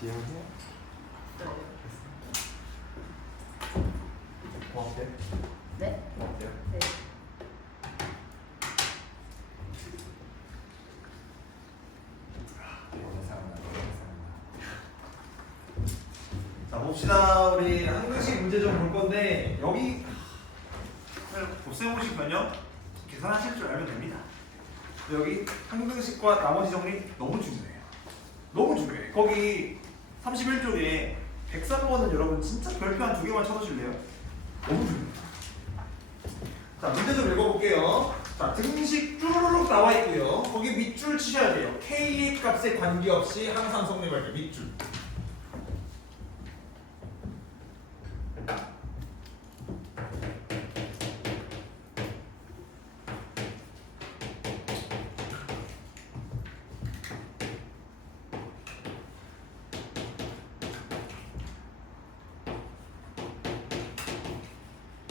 기억해요? 고맙대요? 네? 고맙대요? 네. 자 봅시다. 우리 한글식 문제 좀 볼 건데 여기 곱셈공식 변형 계산하실 줄 알면 됩니다. 여기 한글식과 나머지 정리 너무 중요해요. 너무 중요해. 거기 31쪽에 103번은 여러분 진짜 별표 한 2개만 쳐주실래요? 너무 중요해요. 자 문제 좀 읽어볼게요. 자 등식 쭈루룩 나와 있고요. 거기 밑줄 치셔야 돼요. K의 값에 관계없이 항상 성립할 때 밑줄.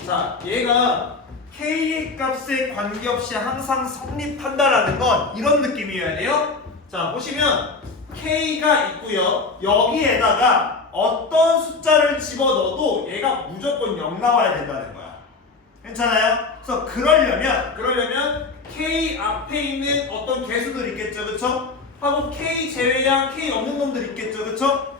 자, 얘가 K의 값에 관계없이 항상 성립한다라는 건 이런 느낌이어야 돼요. 자, 보시면 K가 있고요. 여기에다가 어떤 숫자를 집어넣어도 얘가 무조건 0 나와야 된다는 거야. 괜찮아요? 그래서 그러려면 K 앞에 있는 어떤 개수들 있겠죠, 그쵸? 하고 K 제외한 K 없는 놈들 있겠죠, 그쵸?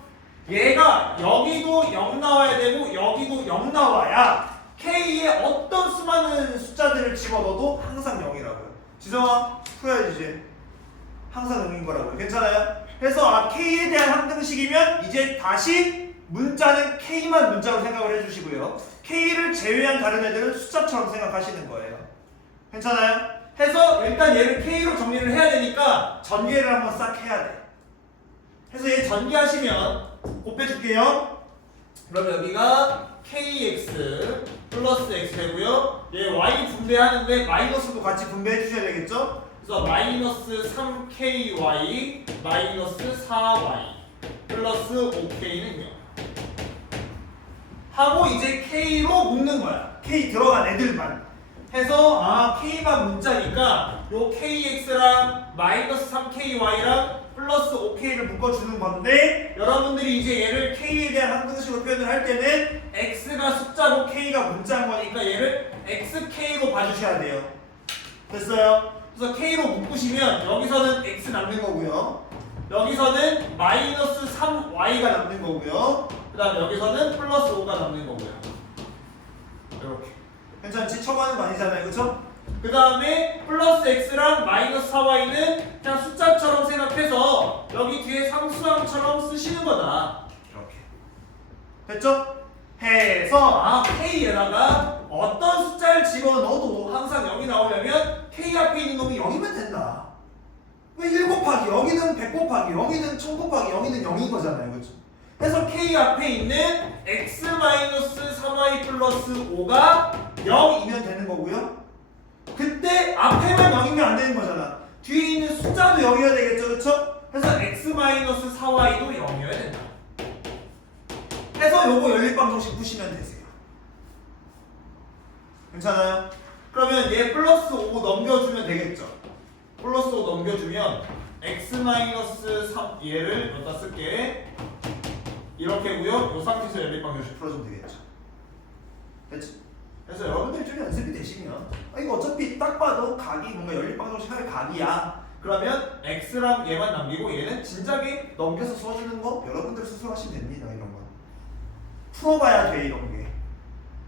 얘가 여기도 0 나와야 되고 여기도 0 나와야 K에 어떤 수많은 숫자들을 집어넣어도 항상 0이라고요. 지성아, 풀어야지 이제. 항상 0인 거라고요. 괜찮아요? 그래서 K에 대한 항등식이면 이제 다시 문자는 K만 문자로 생각을 해주시고요. K를 제외한 다른 애들은 숫자처럼 생각하시는 거예요. 괜찮아요? 해서 일단 얘를 K로 정리를 해야 되니까 전개를 한번 싹 해야 돼. 해서 얘 전개하시면 곱해줄게요. 그럼 여기가 KX 플러스 X 되고요. 얘 Y 분배하는데 마이너스도 같이 분배해 주셔야 되겠죠? 그래서 마이너스 3KY 마이너스 4Y 플러스 5K는 0 하고 이제 K로 묶는 거야. K 들어간 애들만 해서 K만 문자니까 요 KX랑 마이너스 3KY랑 플러스 5K를 묶어주는 건데 여러분들이 이제 얘를 K에 대한 항등식으로 표현을 할 때는 X가 숫자고 K가 문자인 거니까 얘를 XK로 봐주셔야 돼요. 됐어요? 그래서 K로 묶으시면 여기서는 X 남는 거고요. 여기서는 마이너스 3Y가 남는 거고요. 그 다음 여기서는 플러스 5가 남는 거고요. 이렇게. 괜찮지? 처음하는 거 아니잖아요. 그쵸? 그 다음에 플러스 X랑 마이너스 4Y는 그냥 숫자처럼 생각해서 여기 뒤에 상수항처럼 쓰시는 거다. 이렇게. 됐죠? 해서 K에다가 어떤 숫자를 집어넣어도 항상 0이 나오려면 K 앞에 있는 놈이 0이면 된다. 왜 1 곱하기 0이든 100 곱하기 0이든 1000 곱하기 0이든 0인 거잖아요. 그렇죠? 그래서 K 앞에 있는 X-3Y 플러스 5가 0이면 되는 거고요. 그때 앞에만 0이면 안 되는 거잖아. 뒤에 있는 숫자도 0이어야 되겠죠, 그렇죠? 그래서 X-4Y도 0이어야 된다. 해서 요거 연립방정식 푸시면 되세요. 괜찮아요? 그러면 얘 플러스 5 넘겨주면 되겠죠? 플러스 5 넘겨주면 X-3 얘를 여기다 쓸게. 이렇게고요. 요 상태에서 연립방정식 풀어주면 되겠죠. 됐지? 그래서 여러분들이 좀 연습이 되시면 이거 어차피 딱 봐도 각이 뭔가 연립방정식 할 각이야. 그러면 X랑 얘만 남기고 얘는 진작에 넘겨서 써주는 거 여러분들 스스로 하시면 됩니다. 이런 거 풀어봐야 돼. 이런 게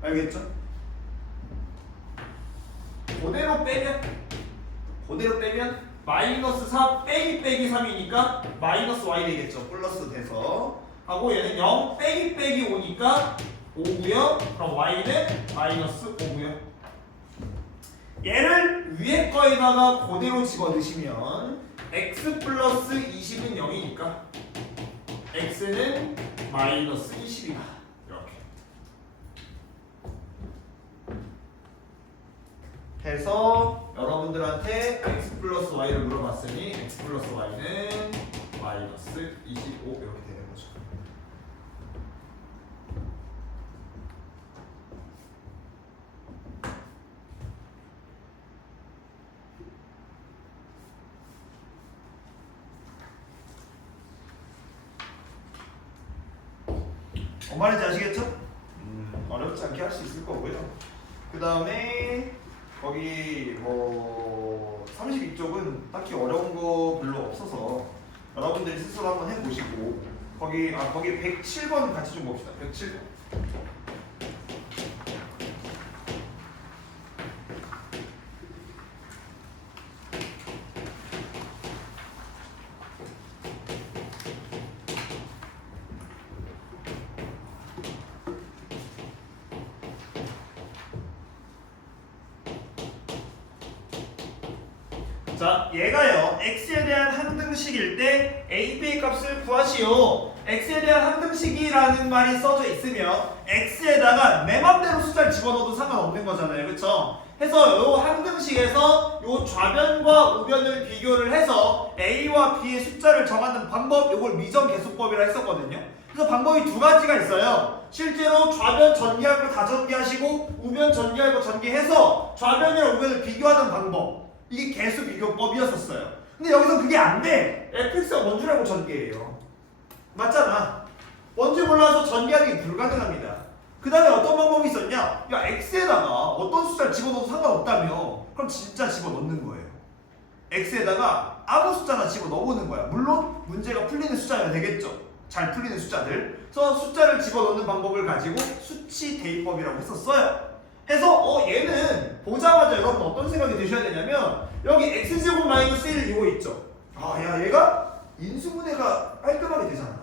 알겠죠? 그대로 빼면 마이너스 4 빼기 3이니까 마이너스 Y 되겠죠. 플러스 돼서 하고 얘는 0 빼기 5니까 5고요. 그럼 Y는 마이너스 5고요. 얘를 위에 거에다가 그대로 집어넣으시면 X 플러스 20은 0이니까 X는 마이너스 20이다. 이렇게 해서 여러분들한테 X 플러스 Y를 물어봤으니 X 플러스 Y는 마이너스 25 이렇게 되는 거죠. 말인지 아시겠죠? 어렵지 않게 할 수 있을 거고요. 그 다음에 거기 뭐 32쪽은 딱히 어려운 거 별로 없어서 여러분들이 스스로 한번 해보시고 거기 107번 같이 좀 봅시다. 107번. 자, 얘가요 x에 대한 항등식일 때 a,b의 값을 구하시오. x에 대한 항등식이라는 말이 써져 있으면 x에다가 내 맘대로 숫자를 집어넣어도 상관없는 거잖아요, 그쵸? 해서 요 항등식에서 요 좌변과 우변을 비교를 해서 a와 b의 숫자를 정하는 방법, 요걸 미정계수법이라 했었거든요. 그래서 방법이 두 가지가 있어요. 실제로 좌변 전개할 거 다 전개하시고 우변 전개할 거 전개해서 좌변이랑 우변을 비교하는 방법, 이게 계수 비교법이었었어요. 근데 여기서 그게 안 돼. fx가 뭔 줄 알고 전개해요. 맞잖아. 뭔지 몰라서 전개하는 게 불가능합니다. 그 다음에 어떤 방법이 있었냐? 야, x에다가 어떤 숫자를 집어넣어도 상관없다며. 그럼 진짜 집어넣는 거예요. x에다가 아무 숫자나 집어넣어보는 거야. 물론 문제가 풀리는 숫자여야 되겠죠. 잘 풀리는 숫자들. 그래서 숫자를 집어넣는 방법을 가지고 수치 대입법이라고 했었어요. 해서 얘는 보자마자 여러분 어떤 생각이 드셔야 되냐면 여기 x제곱 마이너스 1 이거 있죠. 아, 야, 얘가 인수분해가 깔끔하게 되잖아.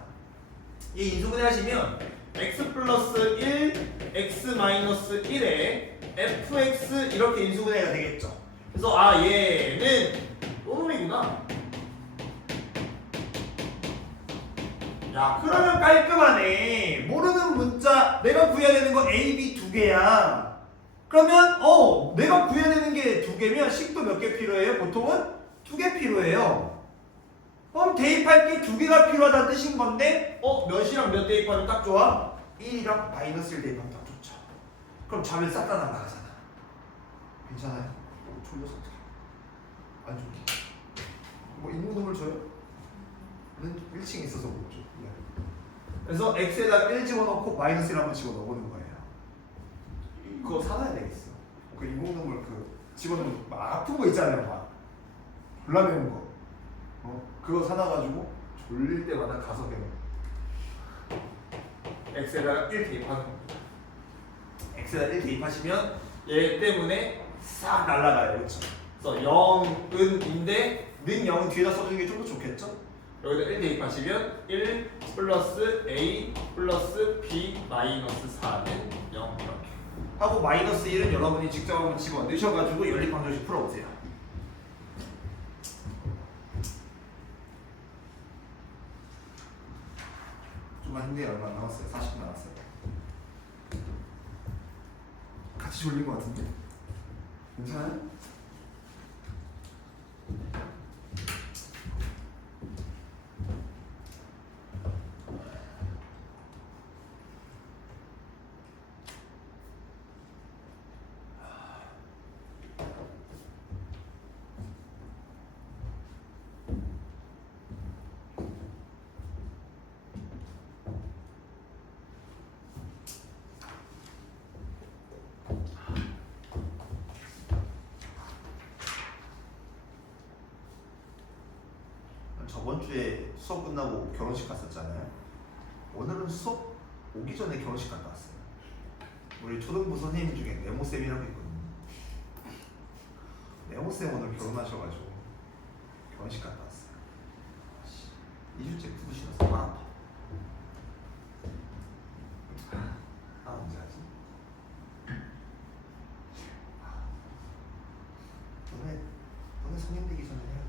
이 인수분해 하시면 x 플러스 1, x 마이너스 1에 fx 이렇게 인수분해가 되겠죠. 그래서 아, 얘는 또놈이구나. 야, 그러면 깔끔하네. 모르는 문자 내가 구해야 되는 거 a, b 두 개야. 그러면 내가 구해야 되는 게 두 개면 식도 몇 개 필요해요? 보통은 두 개 필요해요. 그럼 대입할 게 두 개가 필요하다는 뜻인 건데 몇이랑 몇 대입하면 딱 좋아? 1이랑 마이너스 1 대입하면 딱 좋죠. 그럼 좌변 싹 다 날아가잖아. 괜찮아요? 졸려서 어떡해. 안 좋게. 뭐 인공눈물 줘요? 는 1층에 있어서 못 줘. 네. 그래서 x에다가 1 집어넣고 마이너스 1 한번 집어넣어보는 거예요. 그거 사놔야 되겠어. 그 인공눈물 집어넣으면 막 아픈 거 있잖아요, 막 졸라 매운 거. 그거 사놔가지고 졸릴 때마다 가서 그냥 x에다가 1 대입하는 겁니다. x에다가 1 대입하시면 얘 때문에 싹 날아가요, 그렇죠? 그래서 0은인데 는 0은 뒤에다 써주는 게 좀 더 좋겠죠? 여기다 1 대입하시면 1 플러스 a 플러스 b 마이너스 4는 0 이렇게 하고 마이너스 1은 여러분이 직접 한번 집어넣으셔가지고 연립방정식 풀어보세요. 좀만 힘내요. 얼마 남았어요? 40분 남았어요. 같이 졸린 것 같은데? 괜찮아요? 저번 주에 수업 끝나고 결혼식 갔었잖아요. 오늘은 수업 오기 전에 결혼식 갔다 왔어요. 우리 초등부 선생님 중에 네모쌤이라고 있거든요. 네모쌤 오늘 결혼하셔가지고 결혼식 갔다 왔어요. 2주째 구두 신었어. 아파. 나 언제 하지? 너네 성인 되기 전에 해야 돼.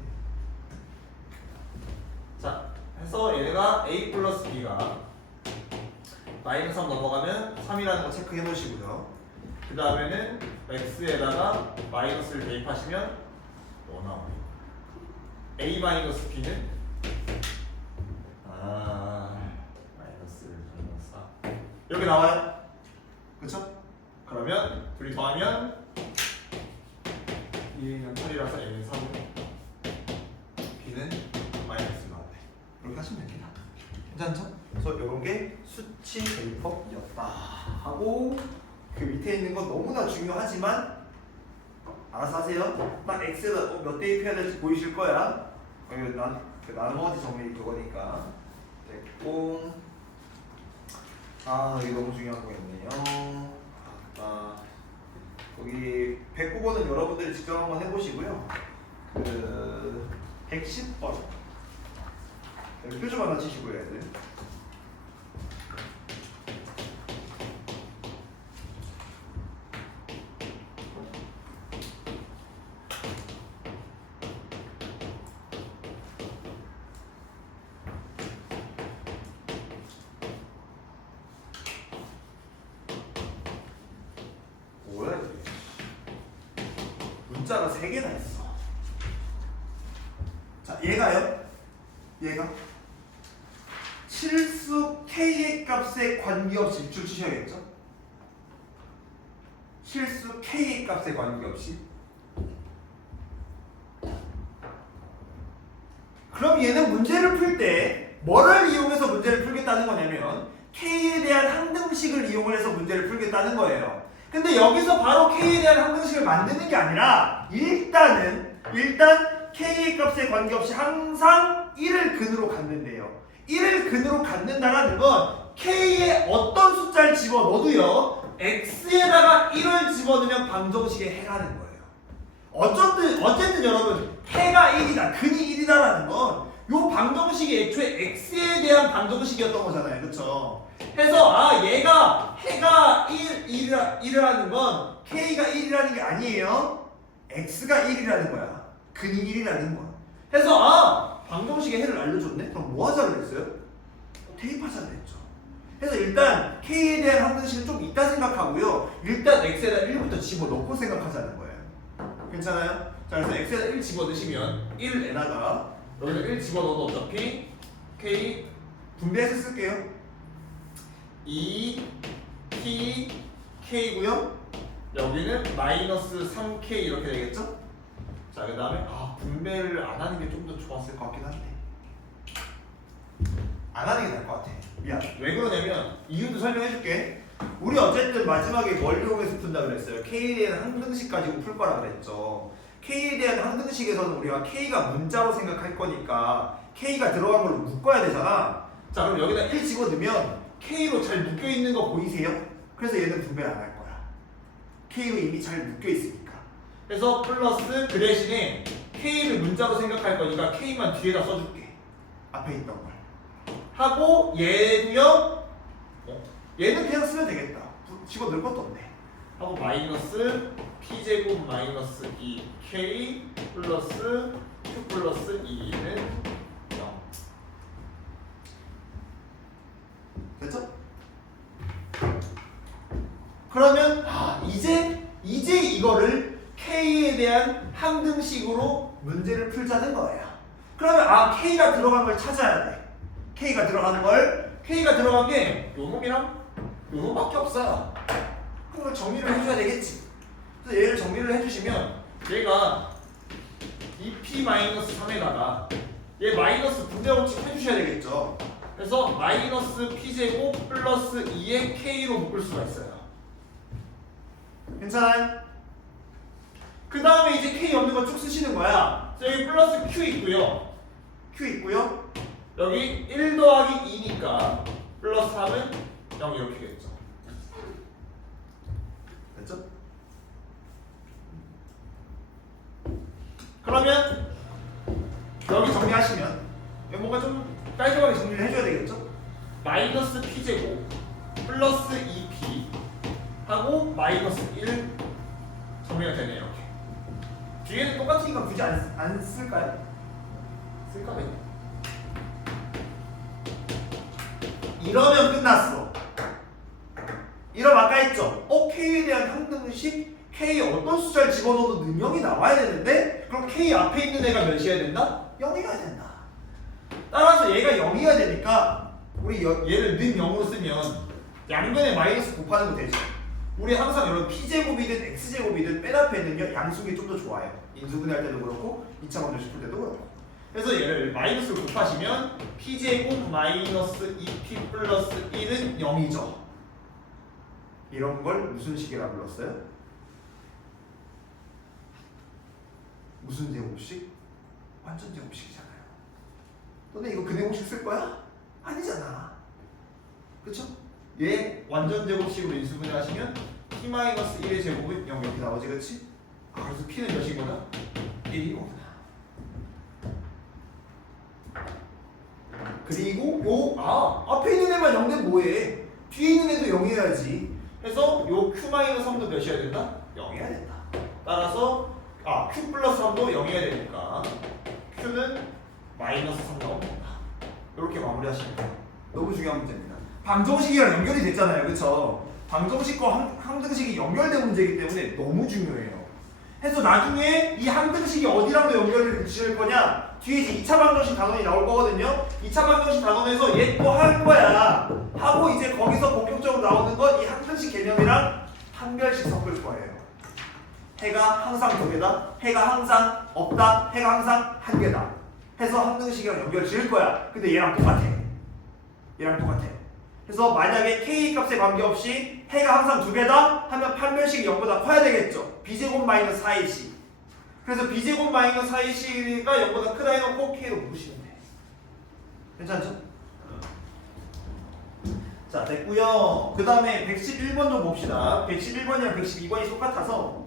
자, 해서 얘가 a 플러스 b가 마이너스 3 넘어가면 3이라는 거 체크해 놓으시고요. 그 다음에는 x에다가 마이너스를 대입하시면 뭐 나오니? a 마이너스 b는 마이너스 4 이렇게 나와요. 그쵸? 그러면 둘이 더하면 2는 8이라서 a는 3 b는 마이너스 4 이렇게 하시면 됩니다. 괜찮죠? 그래서 이런 게 수치 대입법이었다 하고 그 밑에 있는 건 너무나 중요하지만 알아서 하세요. 딱 x에다 몇 대입해야 될지 보이실 거야. 나머지 정리 그거니까 됐고. 이게 너무 중요한 거였네요. 거기 109번은 여러분들이 직접 한번 해보시고요. 그 110번 표좀 하나 치시고요, 애들. 뭐야 이게? 문자가 3개나 있어. 자, 얘가요. 얘가 실수 k의 값에 관계없이 밑줄 치셔야겠죠? 실수 k의 값에 관계없이. 그럼 얘는 문제를 풀 때 뭐를 이용해서 문제를 풀겠다는 거냐면 k에 대한 항등식을 이용을 해서 문제를 풀겠다는 거예요. 근데 여기서 바로 k에 대한 항등식을 만드는 게 아니라 일단 k의 값에 관계없이 항상 1을 근으로 갖는데요. 1을 근으로 갖는다는 건 k에 어떤 숫자를 집어넣어도요 x에다가 1을 집어넣으면 방정식에 해라는 거예요. 어쨌든 여러분 해가 1이다, 근이 1이다라는 건 요 방정식이 애초에 x에 대한 방정식이었던 거잖아요. 그쵸? 해서 얘가 해가 1이라는 건 k가 1이라는 게 아니에요. x가 1이라는 거야. 근이 1이라는 거야. 해서 방정식의 해를 알려줬네? 그럼 뭐 하자 그랬어요? 대입하자 그랬죠. 그래서 일단 k에 대한 항등식은 좀 있다 생각하고요. 일단 x에다 1부터 집어넣고 생각하자는 거예요. 괜찮아요? 자, 그래서 x에다 1 집어넣으시면 1에다가 여기다 1 집어넣어도 어차피 k 분배해서 쓸게요. 2 p k고요. 여기는 마이너스 3k 이렇게 되겠죠? 자, 그 다음에 분배를 안 하는 게 좀 더 좋았을 것 같긴 한데 안 하는 게 나을 것 같아. 미안. 왜 그러냐면 이유도 설명해 줄게. 우리 어쨌든 마지막에 뭘 이용해서 푼다 그랬어요? k에 대한 항등식 가지고 풀 거라 그랬죠. k에 대한 항등식에서는 우리가 k가 문자로 생각할 거니까 k가 들어간 걸로 묶어야 되잖아. 자, 그럼 여기다 1 집어넣으면 k로 잘 묶여 있는 거 보이세요? 그래서 얘는 분배를 안 할 거야. k로 이미 잘 묶여 있으니까. 그래서 플러스 그 대신에 k를 문자로 생각할 거니까 k만 뒤에다 써줄게. 앞에 있던 걸 하고 얘도요. 얘는 그냥 쓰면 되겠다. 집어넣을 것도 없네. 하고 마이너스 p제곱 마이너스 2k 플러스 q 플러스 2는 0. 됐죠? 그러면 이제 이거를 k에 대한 항등식으로 문제를 풀자는 거예요. 그러면 k가 들어간 걸 찾아야 돼. k가 들어간 게 요놈이랑 요놈밖에 없어요. 그럼 정리를 해줘야 되겠지. 그래서 얘를 정리를 해주시면 얘가 2p-3에다가 얘 마이너스 분배 법칙 해주셔야 되겠죠. 그래서 마이너스 p제곱 플러스 2의 k로 묶을 수가 있어요. 괜찮아요? 그 다음에 이제 k 없는 거 쭉 쓰시는 거야. 여기 플러스 q 있고요. 여기 1 더하기 2니까 플러스 3은 0 이렇게 겠죠. 됐죠? 그러면 여기 정리하시면 뭔가 좀 깔끔하게 정리를 해줘야 되겠죠? 마이너스 p제곱 플러스 2p 하고 마이너스 1 정리가 되네요. 이렇게 뒤에는 똑같으니까 굳이 안 쓸까요? 쓸까요? 이러면 끝났어. 이러면 아까 했죠? k에 대한 항등식 k에 어떤 숫자를 집어넣어도 능형이 나와야 되는데 그럼 k 앞에 있는 애가 몇이어야 된다? 0이어야 된다. 따라서 얘가 0이어야 되니까 우리 얘를 는 0으로 쓰면 양변에 마이너스 곱하는 거 되죠. 우리 항상 이런 p제곱이든 x제곱이든 맨 앞에 있는요 양수기 좀 더 좋아요. 인수분해할 때도 그렇고 2차 방정식 풀 때도 그렇고. 그래서 얘를 마이너스로 곱하시면 p제곱 마이너스 2p 플러스 1은 0이죠. 이런 걸 무슨 식이라 불렀어요? 무슨 제곱식? 완전 제곱식이잖아요. 너네 이거 근해공식 쓸 거야? 아니잖아. 그쵸? 얘 완전 제곱식으로 인수분해 하시면 p-1의 제곱은 0 이렇게 나오지, 그치? 아, 그래서 p는 몇이구나? 1이구나. 그리고 앞에 있는 애만 0된 뭐해? 뒤에 있는 애도 0이어야지. 그래서 요 q-3도 몇이어야 된다? 0이어야 된다. 따라서 q 플러스 3도 0이어야 되니까 q는 마이너스 3 나오면 된다. 이렇게 마무리하시면 돼요. 너무 중요한 문제입니다. 방정식이랑 연결이 됐잖아요, 그쵸? 방정식과 항등식이 연결된 문제이기 때문에 너무 중요해요. 그래서 나중에 이 항등식이 어디랑도 연결을 지을 거냐? 뒤에 이제 2차 방정식 단원이 나올 거거든요. 2차 방정식 단원에서 얘 또 할 거야. 하고 이제 거기서 본격적으로 나오는 건 이 항등식 개념이랑 판별식 섞을 거예요. 해가 항상 2개다. 해가 항상 없다. 해가 항상 1개다. 해서 항등식이랑 연결 지을 거야. 근데 얘랑 똑같아. 얘랑 똑같아. 그래서 만약에 k 값에 관계없이 해가 항상 2개다 하면 판별식이 0보다 커야 되겠죠. b제곱 마이너스 4ac. 그래서 b제곱 마이너스 4ac가 0보다 크다 해놓고 k로 부르시면 돼. 괜찮죠? 자, 됐고요. 그 다음에 111번 좀 봅시다. 111번이랑 112번이 똑같아서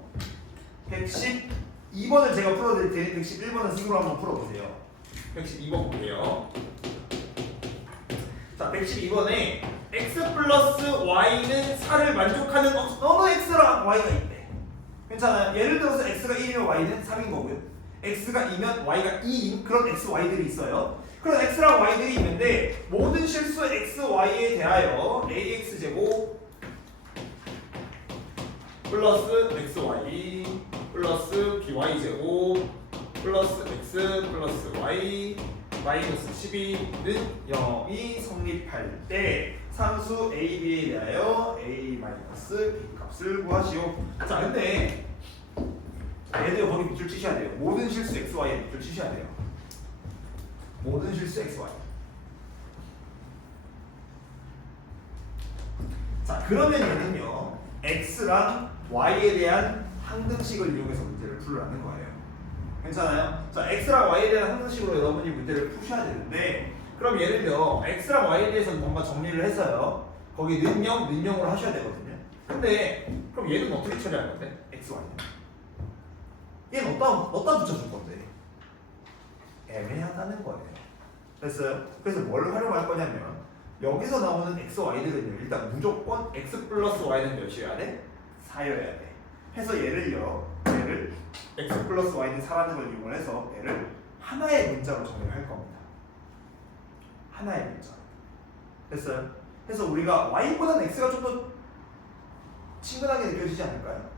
112번을 제가 풀어드릴 테니 111번은 식으로 한번 풀어보세요. 112번 볼게요. 자, 112번에 x 플러스 y는 4를 만족하는 어느 x랑 y가 있대. 괜찮아요. 예를 들어서 x가 1이면 y는 3인 거고요. x가 2면 y가 2인 그런 x, y들이 있어요. 그런 x랑 y들이 있는데 모든 실수 x, y에 대하여 ax제곱 플러스 xy 플러스 by제곱 플러스 x 플러스 y 마이너스 12는 0이 성립할 때 상수 a, b에 대하여 a 마이너스 b 값을 구하시오. 자, 근데 얘들 거기 밑줄 치셔야 돼요. 모든 실수 x, y에 밑줄 치셔야 돼요. 모든 실수 x, y. 자, 그러면 얘는요 x랑 y에 대한 항등식을 이용해서 문제를 풀라는 거예요. 괜찮아요? 자, x랑 y에 대한 항등식으로 여러분이 문제를 푸셔야 되는데, 그럼 얘를요 x랑 y에 대해서 뭔가 정리를 했어요. 거기 는 0, 는 0으로 하셔야 되거든요. 근데 그럼 얘는 어떻게 처리할 건데? x, y는 얘는 어디다 붙여줄 건데? 애매하다는 거예요. 됐어요? 그래서 뭘 활용할 거냐면 여기서 나오는 x, y들은요 일단 무조건 x 플러스 y는 몇이어야 돼? 4여야 돼. 해서 얘를 x 플러스 y는 4라는 걸 이용해서 얘를 하나의 문자로 정리를 할 겁니다. 하나의 문자. 됐어요? 그래서 우리가 y보다는 x가 좀 더 친근하게 느껴지지 않을까요?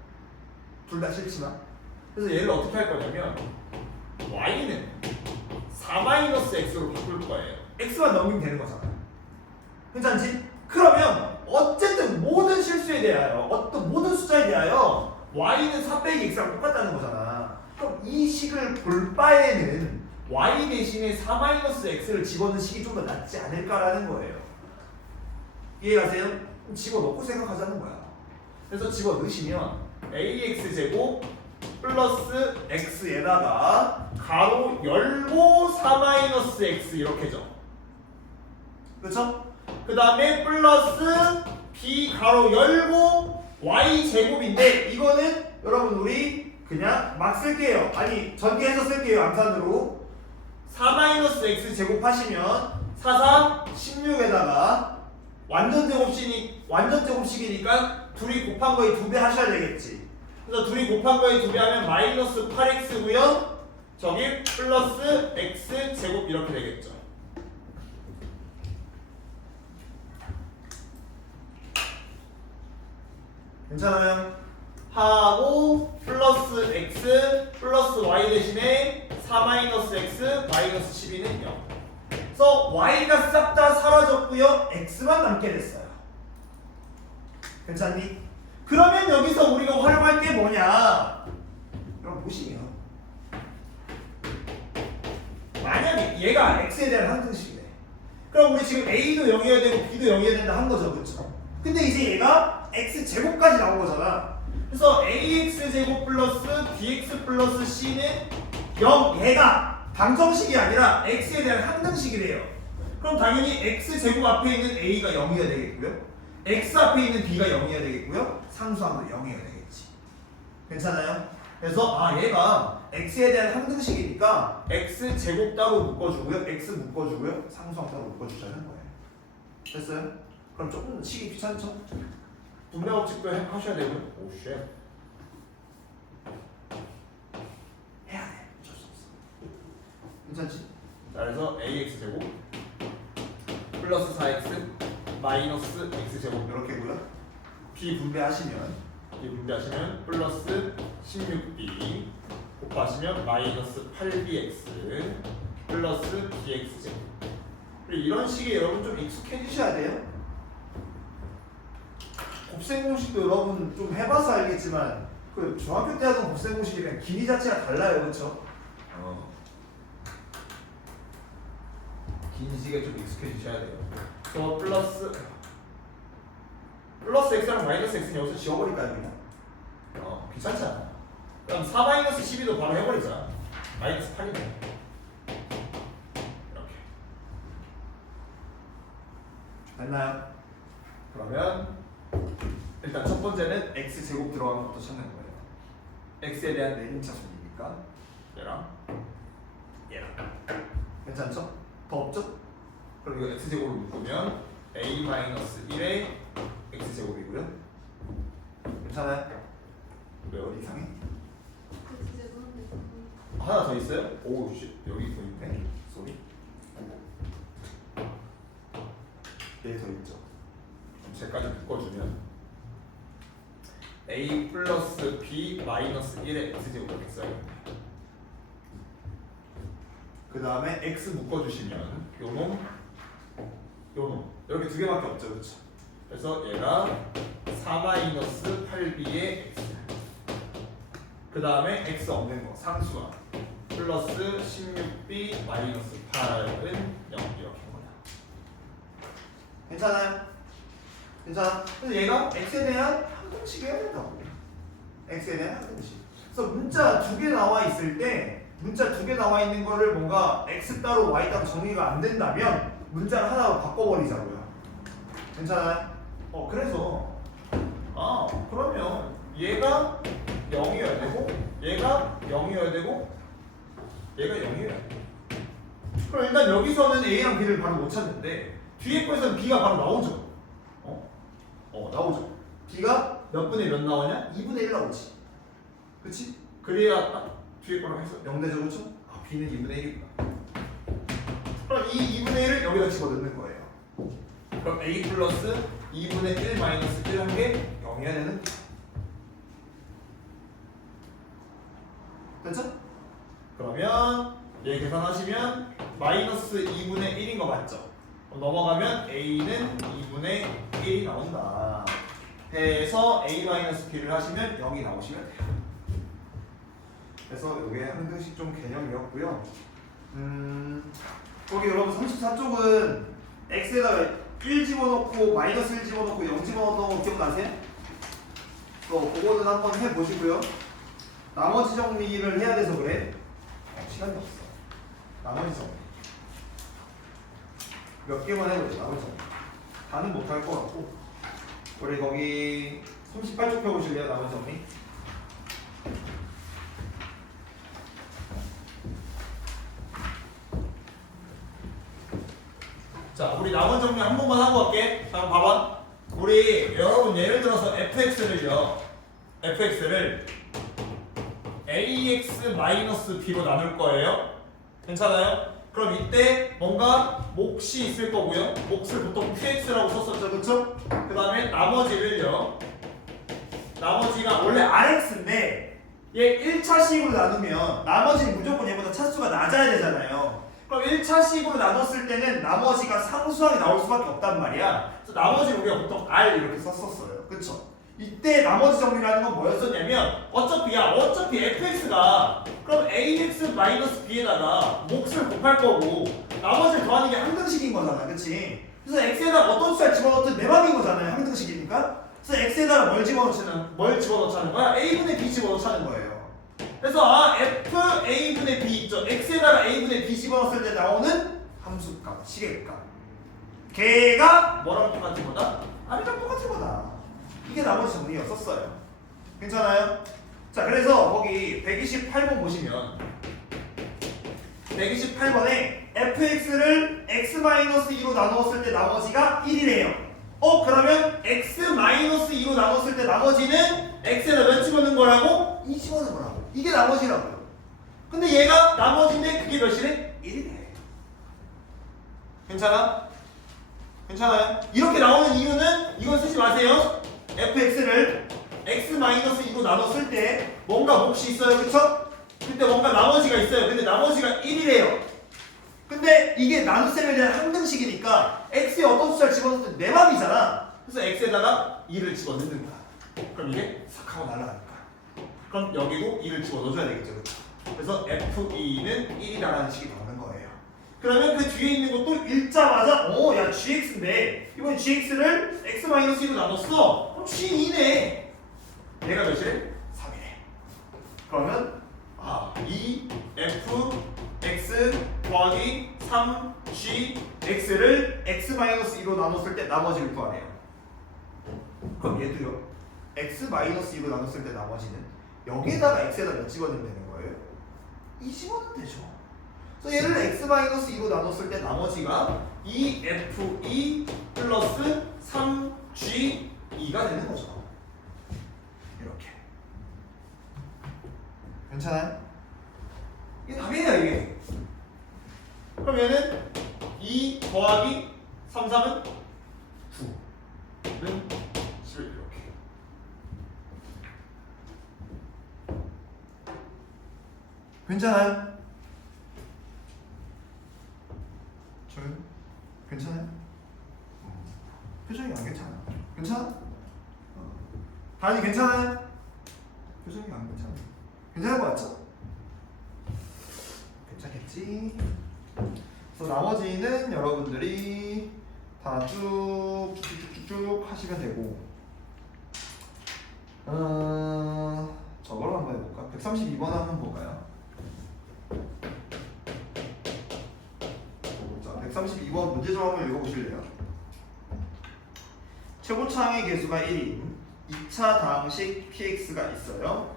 둘 다 싫지만. 그래서 얘를 어떻게 할 거냐면 y는 4-x로 바꿀 거예요. x만 넘기면 되는 거잖아요. 괜찮지? 그러면 어쨌든 모든 실수에 대하여 어떤 모든 숫자에 대하여 y는 4 빼기 x랑 똑같다는 거잖아. 그럼 이 식을 볼 바에는 y 대신에 4-x를 집어넣는 식이 좀 더 낫지 않을까라는 거예요. 이해가세요? 집어넣고 생각하자는 거야. 그래서 집어넣으시면 ax제곱 플러스 x에다가 가로 열고 4-x 이렇게죠. 그렇죠? 그 다음에 플러스 b 가로 열고 y제곱인데 이거는 여러분 우리 그냥 막 쓸게요. 아니 전개해서 쓸게요. 암산으로 4-x 제곱하시면 4, 4, 16에다가 완전 제곱식이니까 둘이 곱한 거에 2배 하셔야 되겠지. 그래서 둘이 곱한 거에 2배 하면 마이너스 8x고요. 저기 플러스 x 제곱 이렇게 되겠죠. 괜찮아요? 하고 플러스 x 플러스 y 대신에 4-x 마이너스 12는 0. 그래서 y가 싹 다 사라졌고요. x만 남게 됐어요. 괜찮니? 그러면 여기서 우리가 활용할 게 뭐냐? 그럼 보시면 만약에 얘가 x에 대한 항등식이네. 그럼 우리 지금 a도 0이어야 되고 b도 0이어야 된다 한 거죠, 그렇죠? 근데 이제 얘가 x 제곱까지 나온 거잖아. 그래서 ax 제곱 플러스 bx 플러스 c는 0. 얘가 방정식이 아니라 x에 대한 항등식이래요. 그럼 당연히 x 제곱 앞에 있는 a가 0이어야 되겠고요. x 앞에 있는 b가 0이어야 되겠고요. 상수함도 0이어야 되겠지. 괜찮아요? 그래서 얘가 x에 대한 항등식이니까 x 제곱 따로 묶어주고요. x 묶어주고요. 상수함 따로 묶어주자는 거예요. 됐어요? 그럼 조금 치기 귀찮죠? 분배법칙도 하셔야 되고요. 오쉣. 해야 돼. 어쩔 수 없어. 괜찮지? 자, 그래서 ax 제곱 플러스 4x 마이너스 x 제곱 이렇게고요. b 분배하시면 플러스 16b 곱하시면 마이너스 8bx 플러스 bx 제곱. 이런 식의 여러분 좀 익숙해지셔야 돼요. 곱셈 공식도 여러분 좀 해봐서 알겠지만 그 중학교 때 하던 곱셈 공식이랑 길이 자체가 달라요, 그렇죠? 긴식에 좀 익숙해지셔야 돼요. 또 플러스 x랑 마이너스 x는 여기서 지워버릴까요, 그냥? 귀찮지 않아. 그럼 4 마이너스 12도 바로 해버리자. 마이너스 8이네. 이렇게. 됐나요? 그러면 일단 첫 번째는 x 제곱 들어가는 것부터 찾는 거예요. x에 대한 내림차순이니까 얘랑 괜찮죠? 더 없죠? 그럼 이거 x 제곱을 묶으면 a-1의 x 제곱이고요. 괜찮아요? 왜 어디 이상해? 하나 더 있어요? 오우 씨, 여기 더 있네. 쏘리. 얘 더 있죠. 그럼 쟤까지 묶어주면 a 플러스 b 마이너스 1의 x 제곱 이렇게 써야겠네. 그 다음에 x 묶어주시면 요놈 이렇게 두 개밖에 없죠, 그렇죠? 그래서 얘가 4 마이너스 8b의 x. 그 다음에 x 없는 거 상수와 플러스 16b 마이너스 8은 0 이렇게 한 거야. 괜찮아요? 괜찮아? 그래서 얘가 x에 대한 항등식이어야 된다고. x에 대한 항등식. 그래서 문자 두 개 나와 있을 때 문자 두 개 나와 있는 거를 뭔가 x 따로 y 따로 정리가 안 된다면 문자를 하나로 바꿔버리자고요. 괜찮아요? 그래서 그러면 얘가 0이어야 되고 얘가 0이어야 되고 얘가 0이어야 돼. 그럼 일단 여기서는 a랑 b를 바로 못 찾는데 뒤에 거에서는 b가 바로 나오죠. 나오죠. b가 몇 분의 몇 나오냐? 2분의 1 나오지. 그치? 그래야 딱 뒤에 거랑 해서 0대죠, 그렇죠? b는 2분의 1이구나. 그럼 이 2분의 1을 여기다 집어넣는 거예요. 그럼 a 플러스 2분의 1 마이너스 1 한 게 0이어야 되는. 됐죠? 그러면 얘 계산하시면 마이너스 2분의 1인 거 맞죠? 넘어가면 a는 2분의 1이 나온다 해서 a-b를 하시면 0이 나오시면 돼요. 그래서 이게 항등식 좀 개념이었고요. 거기 여러분 34쪽은 x에다가 1 집어넣고 마이너스 1 집어넣고 0 집어넣었던 거 기억나세요? 그거는 한번 해보시고요. 나머지 정리를 해야 돼서 그래. 시간이 없어. 나머지 정리 몇 개만 해보자. 나머지 정리 다는 못할 것 같고 우리 거기 38쪽 펴보실래요? 나머지 정리. 자, 우리 나머지 정리 한 번만 하고 갈게. 자, 봐봐. 우리 여러분 예를 들어서 fx를 ax-b로 나눌 거예요. 괜찮아요? 그럼 이때 뭔가 몫이 있을 거고요. 몫을 보통 qx라고 썼었죠, 그렇죠? 그 다음에 나머지가 원래 rx인데 얘 1차식으로 나누면 나머지는 무조건 얘보다 차수가 낮아야 되잖아요. 그럼 1차식으로 나눴을 때는 나머지가 상수항이 나올 수밖에 없단 말이야. 그래서 나머지 우리가 보통 r 이렇게 썼었어요, 그렇죠? 이때 나머지 정리라는 건 뭐였었냐면 어차피 fx가 그럼 ax-b에다가 몫을 곱할 거고 나머지를 더하는 게 항등식인 거잖아, 그치? 그래서 x에다가 어떤 숫자를 집어넣든 내 맘인 거잖아요, 항등식이니까. 그래서 x에다가 뭘 집어넣자는 거야? a분의 b 집어넣자는 거예요. 그래서 f a분의 b 있죠. x에다가 a분의 b 집어넣었을 때 나오는 함수값, 시계값. 걔가 뭐랑 똑같은 거다? 아니랑 똑같은 거다. 이게 나머지 정리였었어요. 괜찮아요? 자, 그래서 거기 128번 보시면 128번에 fx를 x-2로 나누었을 때 나머지가 1이래요. 그러면 x-2로 나눴을 때 나머지는 x에다 몇 집어넣은 거라고? 2 집어넣은 거라고. 이게 나머지라고요. 근데 얘가 나머지인데 그게 몇이래? 1이래. 괜찮아? 괜찮아요? 이렇게 나오는 이유는 이건 쓰지 마세요. fx를 x-2로 나눴을 때 뭔가 몫이 있어요, 그쵸? 그때 뭔가 나머지가 있어요. 근데 나머지가 1이래요. 근데 이게 나눗셈에 대한 항등식이니까 x에 어떤 숫자를 집어넣을 때 내 맘이잖아. 그래서 x에다가 2를 집어넣는 거야. 그럼 이게 싹 하고 날아가니까. 그럼 여기도 2를 집어넣어줘야 되겠죠, 그쵸? 그래서 f2는 1이라는 식이 나오는 거예요. 그러면 그 뒤에 있는 것도 읽자마자 야 gx인데 이번 gx를 x-2로 나눴어. 그럼 g2네. 얘가 몇이래? 3이래. 그러면 2f x 더하기 3g x를 x-2로 나눴을 때 나머지를 구하래요. 그럼 얘도요. x-2로 나눴을 때 나머지는 여기에다가 x에다 몇 집어넣으면 되는 거예요? 2 집어넣으면 되죠. 그래서 얘를 x-2로 나눴을 때 나머지가 2f2 플러스 3g2가 되는 거죠. 이렇게. 괜찮아요? 이게 답이에요, 이게. 그럼 얘는 2 더하기 3, 3은 9는 11 이렇게. 괜찮아요? 저는 괜찮아요? 표정이 안 괜찮아. 괜찮아? 다니 괜찮아요? 표정이 안 괜찮아. 괜찮은 거 맞죠? 괜찮겠지? 그래서 나머지는 여러분들이 다 쭉쭉쭉쭉 하시면 되고 저걸 한번 해볼까? 132번 한번 볼까요? 자, 132번 문제 좀 한번 읽어보실래요? 최고차항의 개수가 1인 2차 다항식 px가 있어요.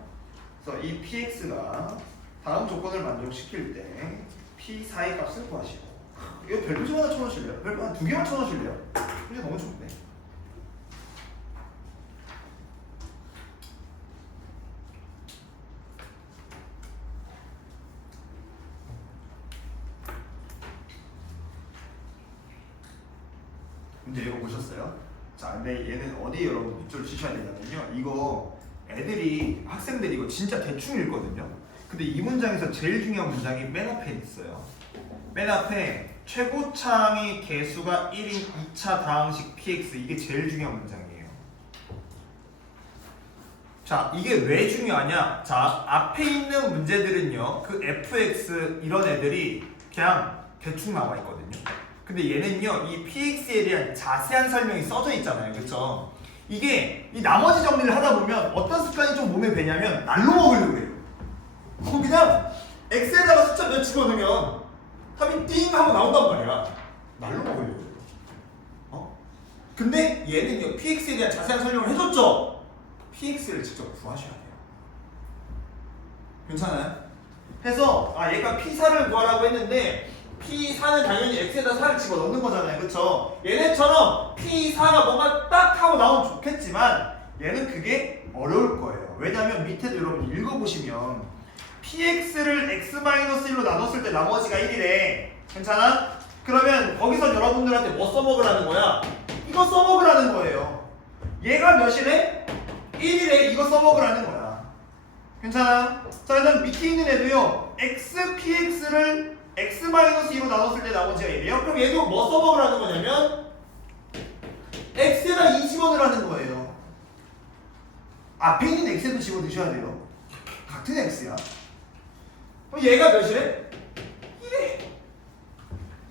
그래서 이 px가 다음 조건을 만족시킬 때 p4의 값을 구하시고 이거 별표 좀 하나 쳐놓으실래요? 별표 한 2개만 쳐놓으실래요? 이게 너무 좋은데. 문제 이거 보셨어요? 자, 근데 얘는 어디 여러분 밑줄을 치셔야 되냐면요. 이거 애들이 학생들이 이거 진짜 대충 읽거든요. 근데 이 문장에서 제일 중요한 문장이 맨 앞에 있어요. 맨 앞에 최고차항의 개수가 1인 2차 다항식 px 이게 제일 중요한 문장이에요. 자, 이게 왜 중요하냐? 자, 앞에 있는 문제들은요. 그 fx 이런 애들이 그냥 대충 나와 있거든요. 근데 얘는요. 이 px에 대한 자세한 설명이 써져 있잖아요. 그렇죠? 이게 이 나머지 정리를 하다 보면 어떤 습관이 좀 몸에 배냐면 날로 먹으려고 해요. 그냥 x에다가 숫자 몇 집어넣으면 답이 띵 하고 나온단 말이야. 날로 먹으려고 해요. 근데 얘는요. px에 대한 자세한 설명을 해줬죠? px를 직접 구하셔야 돼요. 괜찮아요? 해서 얘가 p4를 구하라고 했는데 p4는 당연히 x에다 4를 집어넣는 거잖아요. 그쵸? 얘네처럼 p4가 뭔가 딱 하고 나오면 좋겠지만 얘는 그게 어려울 거예요. 왜냐면 밑에도 여러분 읽어보시면 px를 x-1로 나눴을 때 나머지가 1이래. 괜찮아? 그러면 거기서 여러분들한테 뭐 써먹으라는 거야? 이거 써먹으라는 거예요. 얘가 몇이래? 1이래. 이거 써먹으라는 거야. 괜찮아? 자, 일단 밑에 있는 애도요. x, px를 x-2로 나눴을 때 나머지가 1이에요. 그럼 얘도 뭐 써먹으라는 거냐면 x에다 2 집어넣으라는 거예요. 앞에 있는 x에도 집어넣으셔야 돼요. 같은 x야. 그럼 얘가 몇이래? 1에.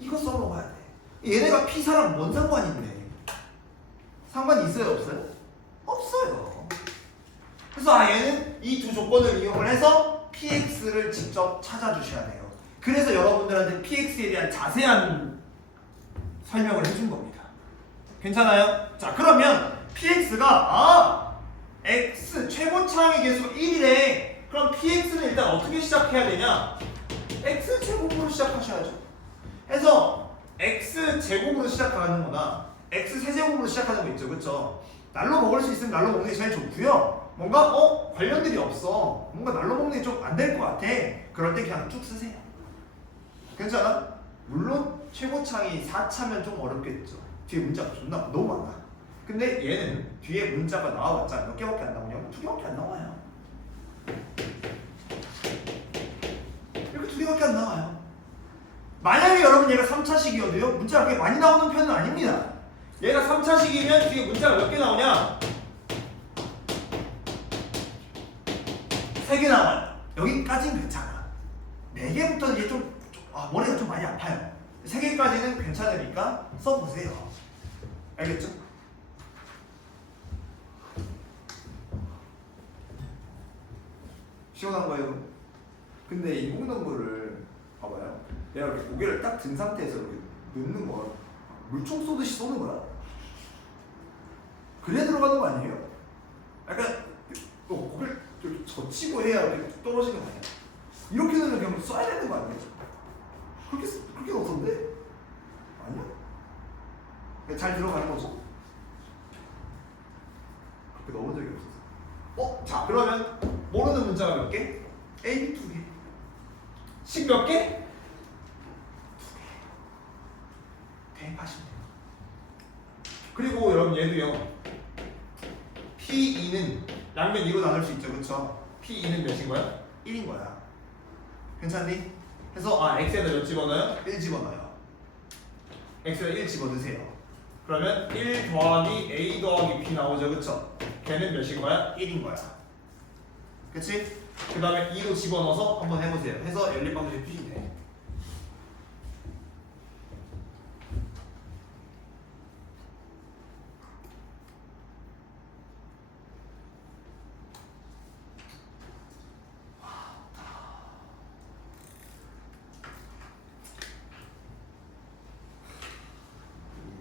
이거 써먹어야 돼. 얘네가 p사랑 뭔 상관인데? 상관이 있어요, 없어요? 없어요. 그래서 얘는 이 두 조건을 이용을 해서 px를 직접 찾아주셔야 돼요. 그래서 여러분들한테 px에 대한 자세한 설명을 해준 겁니다. 괜찮아요? 자, 그러면 px가 x 최고차항의 개수 1이래. 그럼 px는 일단 어떻게 시작해야 되냐? x 제곱으로 시작하셔야죠. 해서 x 제곱으로 시작하는 거나 x 세제곱으로 시작하는 거 있죠, 그렇죠? 날로 먹을 수 있으면 날로 먹는 게 제일 좋고요. 뭔가 관련들이 없어. 뭔가 날로 먹는 게 좀 안 될 것 같아. 그럴 때 그냥 쭉 쓰세요. 괜찮아? 물론 최고차항이 4차면 좀 어렵겠죠. 뒤에 문자가 존나 너무 많아. 근데 얘는 뒤에 문자가 나와봤자 몇 개밖에 안 나오냐고? 2개밖에 안 나와요. 이렇게 2개밖에 안 나와요. 만약에 여러분 얘가 3차식이어도요 문자가 그렇게 많이 나오는 편은 아닙니다. 얘가 3차식이면 뒤에 문자가 몇 개 나오냐? 3개 나와요. 여기까지는 괜찮아. 4개부터는 이게 머리가 좀 많이 아파요. 3개까지는 괜찮으니까 써보세요. 알겠죠? 시원한 거예요. 근데 이 공동물을 봐봐요. 내가 이렇게 고개를 딱 든 상태에서 이렇게 넣는 걸 물총 쏘듯이 쏘는 거야. 그래 들어가는 거 아니에요? 약간 고개를 이렇게 젖히고 해야 이렇게 뚝 떨어지는 거 아니야? 이렇게 되면 그냥 쏴야 되는 거 아니에요? 그렇게 넣었던데? 아니야? 그냥 잘 들어가는 거죠? 그렇게 넣은 적이 없었어. 자, 그러면 모르는 문자가 몇 개? A, 2개. 식 몇 개? 대입하시면 돼요. 그리고 여러분 얘도요. P2는 양면 2로 나눌 수 있죠, 그렇죠? P2는 몇인 거야? 1인 거야. 괜찮니? 해서 x에다 몇 집어넣어요? 1 집어넣어요. x에다 1 집어넣으세요. 그러면 1 더하기 a 더하기 b 나오죠, 그쵸? 걔는 몇인 거야? 1인 거야. 그치? 그 다음에 2로 집어넣어서 한번 해보세요. 해서 연립방정식 푸시면 돼.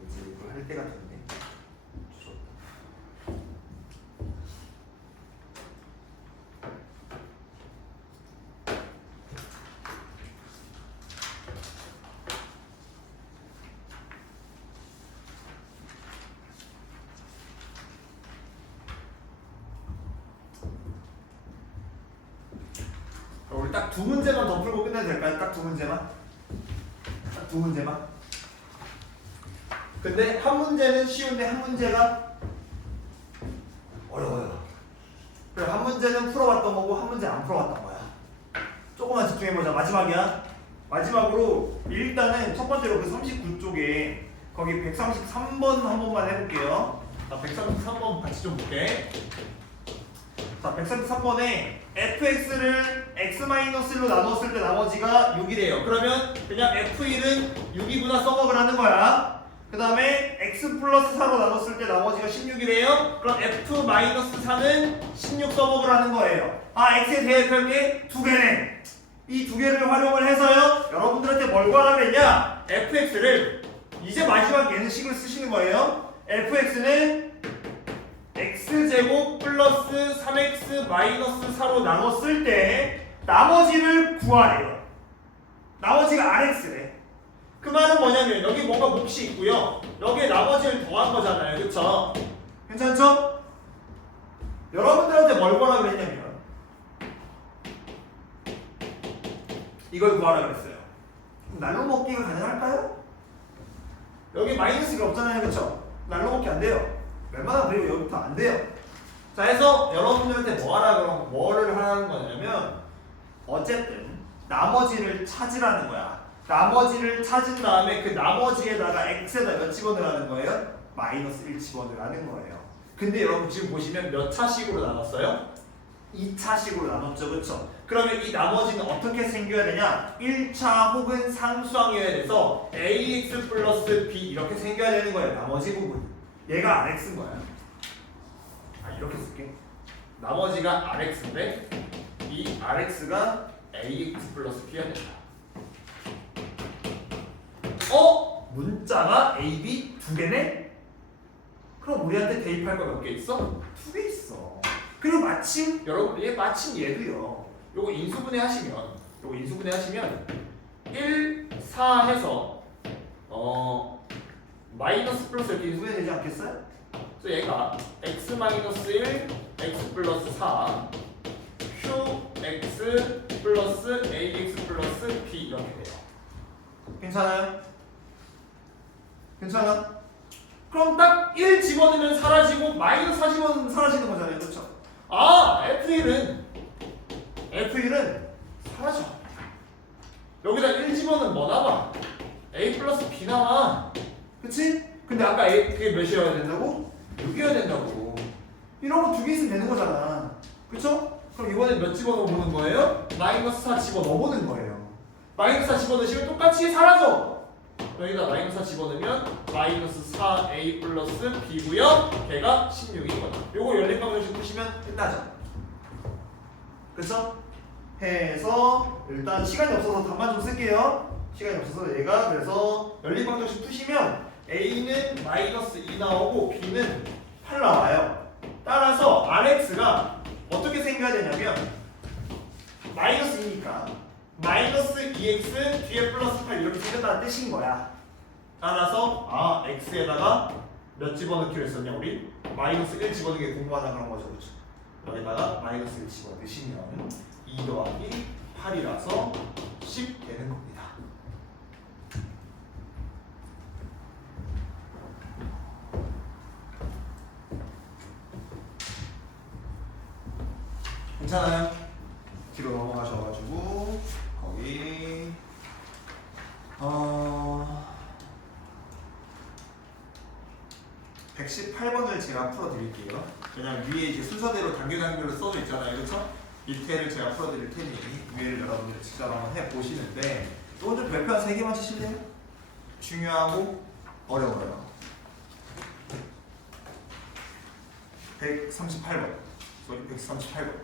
이제 이걸 할 때가 됐네. 우리 딱 두 문제만 더 풀고 끝내도 될까요? 딱 두 문제만? 딱 두 문제만? 근데 한 문제는 쉬운데 한 문제가 어려워요. 그래, 한 문제는 풀어봤던 거고 한 문제 안 풀어봤던 거야. 조금만 집중해보자. 마지막이야. 마지막으로 일단은 첫 번째로 그 39쪽에 거기 133번 한 번만 해볼게요. 자, 133번 같이 좀 볼게. 자, 133번에 fx를 x-1로 나눴을 때 나머지가 6이래요. 그러면 그냥 f1은 6이구나 써먹을 하는 거야. 그 다음에 x 플러스 4로 나눴을 때 나머지가 16이래요. 그럼 f-4는 16 써먹을 하는 거예요. x에 대입할 게 두 개네. 이 두 개를 활용을 해서요. 여러분들한테 뭘 구하라랬냐? fx를 이제 마지막 얘는 식을 쓰시는 거예요. fx는 x제곱 플러스 3x 마이너스 4로 나눴을 때 나머지를 구하래요. 나머지가 rx래. 그 말은 뭐냐면 여기 뭔가 몫이 있고요. 여기에 나머지를 더한 거잖아요. 그쵸? 괜찮죠? 여러분들한테 뭘 구하라 그랬냐면 이걸 구하라 그랬어요. 날로 먹기가 가능할까요? 여기 마이너스가 없잖아요. 그쵸? 날로 먹기 안 돼요. 웬만하면 그리고 여기부터 안 돼요. 자, 해서 여러분들한테 뭐 하라 그러면 뭐를 하라는 거냐면 어쨌든 나머지를 찾으라는 거야. 나머지를 찾은 다음에 그 나머지에다가 x에다 몇 집어넣으라는 거예요? 마이너스 1 집어넣으라는 거예요. 근데 여러분 지금 보시면 몇 차식으로 나눴어요? 2차식으로 나눴죠, 그렇죠? 그러면 이 나머지는 어떻게 생겨야 되냐? 1차 혹은 상수항이어야 돼서 ax 플러스 b 이렇게 생겨야 되는 거예요. 나머지 부분. 얘가 rx인 거야. 이렇게 쓸게. 나머지가 rx인데 이 rx가 ax 플러스 b여야 된다. 문자가 a, b 두 개네? 그럼 우리한테 대입할 거 몇 개 있어? 두 개 있어. 그리고 마침 여러분 마침 얘도요. 요거 인수분해 하시면 1, 4 해서 마이너스 플러스 이렇게 인수분해 되지 않겠어요? 그래서 얘가 x 마이너스 1, x 플러스 4, qx 플러스 ax 플러스 b 이렇게 돼요. 괜찮아요? 괜찮아? 그럼 딱 1 집어넣으면 사라지고 마이너스 4 집어넣으면 사라지는 거잖아요. 그렇죠? F1은 사라져. 여기다 1 집어넣으면 뭐 나와? A 플러스 B 나와. 그치? 근데 아까 A 그게 몇이어야 된다고? 6이어야 된다고. 이런 거 두 개 있으면 되는 거잖아. 그쵸? 그럼 이번엔 몇 집어넣어 보는 거예요? 마이너스 4 집어넣어 보는 거예요. 마이너스 4 집어넣으시면 똑같이 사라져. 여기다 마이너스 4 집어넣으면 마이너스 4a 플러스 b고요. 걔가 16인 거다. 요거 연립방정식 푸시면 끝나죠. 그쵸? 해서 일단 시간이 없어서 답만 좀 쓸게요. 시간이 없어서 얘가 그래서 연립방정식 푸시면 a는 마이너스 2 나오고 b는 8 나와요. 따라서 rx가 어떻게 생겨야 되냐면 마이너스 2니까 마이너스 2x 뒤에 플러스 8 이렇게 생겼다는 뜻인 거야. 따라서 x에다가 몇 집어넣기로 했었냐 우리? 마이너스 1 집어넣는 게 궁금하다 그런 거죠. 그렇죠? 여기다가 마이너스 1 집어넣으시면 2 더하기 8이라서 10 되는 겁니다. 괜찮아요? 뒤로 넘어가셔가지고 거기 118번을 제가 풀어드릴게요. 그냥 위에 이제 순서대로 단계단계로 써져 있잖아요, 그렇죠? 밑에를 제가 풀어드릴 테니 위에를 여러분들이 직접 한번 해보시는데 이건 좀 별표 한 3개만 치실래요? 중요하고 어려워요. 138번 저기 138번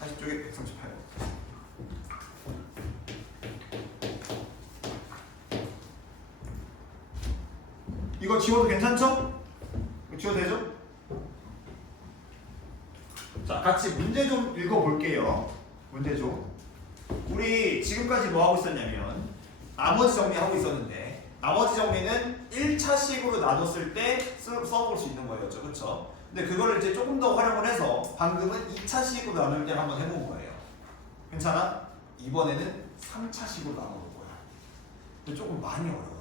40쪽에 138번 이거 지워도 괜찮죠? 이거 지워도 되죠? 자, 같이 문제 좀 읽어볼게요. 문제 좀. 우리 지금까지 뭐 하고 있었냐면 나머지 정리하고 있었는데 나머지 정리는 1차식으로 나눴을 때 써볼 수 있는 거였죠. 그쵸? 근데 그거를 이제 조금 더 활용을 해서 방금은 2차식으로 나눌 때 한번 해본 거예요. 괜찮아? 이번에는 3차식으로 나눠볼 거야. 근데 조금 많이 어려워요.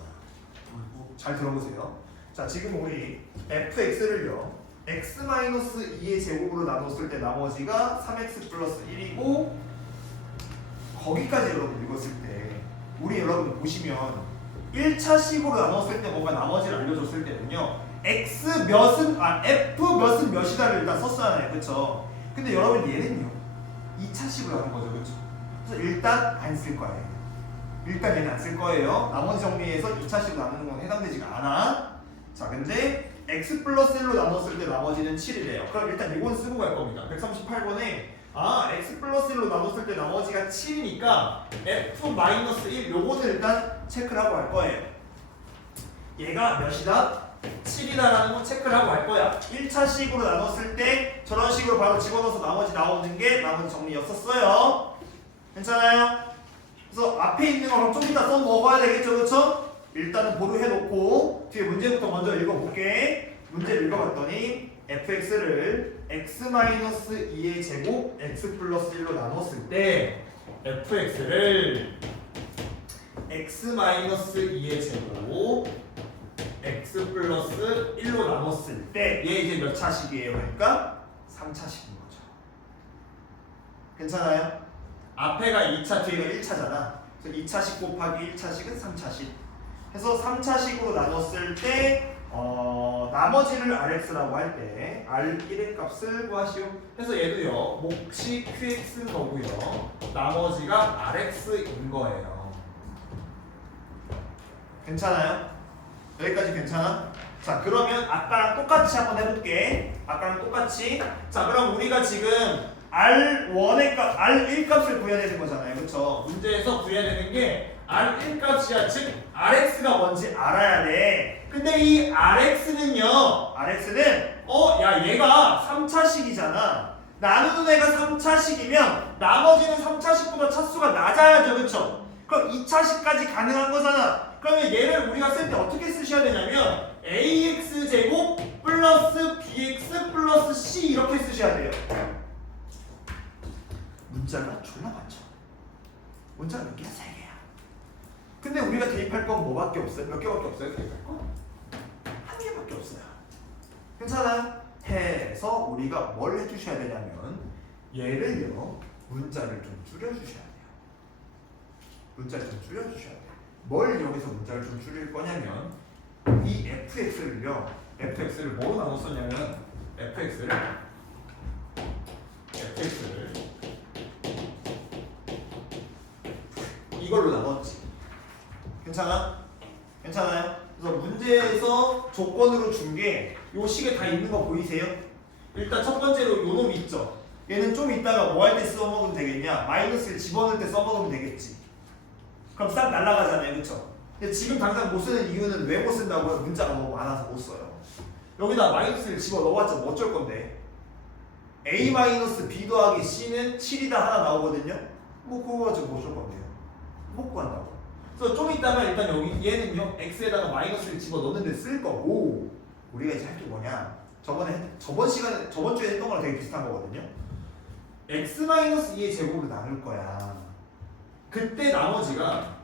잘 들어보세요. 자, 지금 우리 fx를요 x-2의 제곱으로 나눴을 때 나머지가 3x 플러스 1이고 거기까지 여러분 읽었을 때 우리 여러분 보시면 1차식으로 나눴을 때 뭔가 나머지를 알려줬을 때는요 x 몇은 f 몇은 몇이다를 일단 썼잖아요. 그쵸? 근데 여러분 얘는요 2차식으로 나눈 거죠. 그쵸? 그래서 일단 안 쓸 거예요. 일단 얘는 안 쓸 거예요. 나머지 정리해서 2차식으로 나누는 건 해당되지가 않아. 자, 근데 x 플러스 1로 나눴을 때 나머지는 7이래요. 그럼 일단 이건 쓰고 갈 겁니다. 138번에 x 플러스 1로 나눴을 때 나머지가 7이니까 f-1 요거는 일단 체크를 하고 갈 거예요. 얘가 몇이다? 7이다라는 건 체크를 하고 갈 거야. 1차식으로 나눴을 때 저런 식으로 바로 집어넣어서 나머지 나오는 게 나머지 정리였었어요. 괜찮아요? 그래서 앞에 있는 거 그럼 좀 이따 써먹어야 되겠죠, 그렇죠? 일단은 보류해놓고 뒤에 문제부터 먼저 읽어볼게. 문제를 읽어봤더니 fx를 x-2의 제곱 x 플러스 1로 나눴을 때 fx를 x-2의 제곱 x 플러스 1로 나눴을 때 얘 이제 몇 차식이에요? 그러니까 3차식인 거죠. 괜찮아요? 앞에가 2차, 뒤에가 1차잖아. 그래서 2차식 곱하기 1차식은 3차식. 해서 3차식으로 나눴을 때 나머지를 rx라고 할 때 r1의 값을 구하시오. 그래서 얘도요 몫이 qx인 거고요 나머지가 rx인 거예요. 괜찮아요? 여기까지 괜찮아? 자 그러면 아까랑 똑같이 한번 해볼게. 아까랑 똑같이. 자 그럼 우리가 지금 R1의 값, R1 값을 구해야 되는 거잖아요. 그쵸? 문제에서 구해야 되는 게 R1 값이야. 즉 RX가 뭔지 알아야 돼. 근데 이 RX는요 RX는 야 얘가 3차식이잖아. 나누는 애가 3차식이면 나머지는 3차식보다 차수가 낮아야죠. 그쵸? 그럼 2차식까지 가능한 거잖아. 그러면 얘를 우리가 쓸 때 어떻게 쓰셔야 되냐면 AX제곱 플러스 BX 플러스 C 이렇게 쓰셔야 돼요. 문자가 졸라 많죠. 문자가 몇 개야? 3개야. 근데 우리가 대입할 건 뭐밖에 없어요? 몇 개밖에 없어요? 대입할 건? 한 개밖에 없어요. 괜찮아요? 해서 우리가 뭘 해주셔야 되냐면 얘를요 문자를 좀 줄여주셔야 돼요. 문자를 좀 줄여주셔야 돼요. 뭘 여기서 문자를 좀 줄일 거냐면 이 fx를요 fx를 뭐로 나눴었냐면 fx를 이걸로 나눴지. 괜찮아? 괜찮아요? 그래서 문제에서 조건으로 준 게 요 식에 다 있는 거 보이세요? 일단 첫 번째로 요 놈 있죠? 얘는 좀 이따가 뭐 할 때 써먹으면 되겠냐? 마이너스를 집어넣을 때 써먹으면 되겠지. 그럼 싹 날아가잖아요. 그쵸? 근데 지금 당장 못 쓰는 이유는 왜 못 쓴다고요? 문자가 너무 많아서 못 써요. 여기다 마이너스를 집어넣어봤자 뭐 어쩔 건데? A-B 더하기 C는 7이다 하나 나오거든요? 뭐 그거 가지고 뭐 어쩔 건데요? 못 구한다고. 그래서 좀 이따가 일단 여기 얘는요 x에다가 마이너스를 집어넣는데 쓸 거고 우리가 이제 할 게 뭐냐 저번 주에 했던 거랑 되게 비슷한 거거든요. x-2의 제곱으로 나눌 거야. 그때 나머지가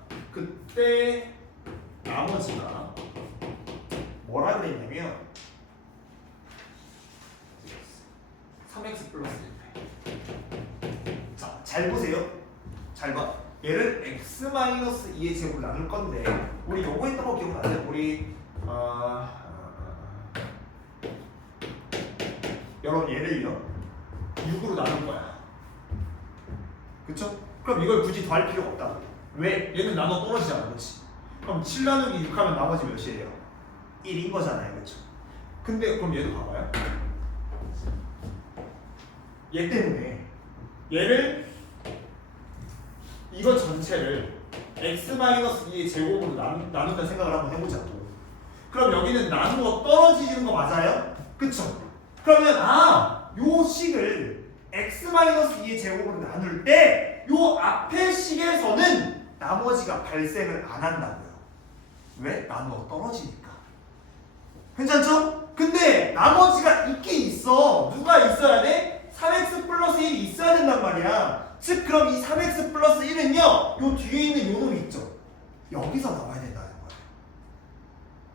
뭐라 그랬냐면 3x 플러스 1. 자, 잘 보세요. 잘 봐. 얘를 x-2의 제곱으로 나눌 건데 우리 요거 했던 거 기억나세요? 우리 여러분 얘를요 6으로 나눌 거야. 그쵸? 그럼 이걸 굳이 더할 필요가 없다. 왜? 얘는 나눠 떨어지잖아. 그렇지? 그럼 7 나누기 6 하면 나머지 몇이에요? 1인 거잖아요. 그쵸? 근데 그럼 얘도 봐봐요. 얘 때문에 얘를 이거 전체를 x-2의 제곱으로 나눈다는 생각을 한번 해보자고. 그럼 여기는 나누어 떨어지는 거 맞아요? 그쵸? 그러면 요 식을 x-2의 제곱으로 나눌 때 요 앞에 식에서는 나머지가 발생을 안 한다고요. 왜? 나누어 떨어지니까. 괜찮죠? 근데 나머지가 있긴 있어. 누가 있어야 돼? 3x 플러스 1이 있어야 된단 말이야. 즉 그럼 이 3x 플러스 1은요 요 뒤에 있는 요 놈이 있죠? 여기서 나와야 된다는 거예요.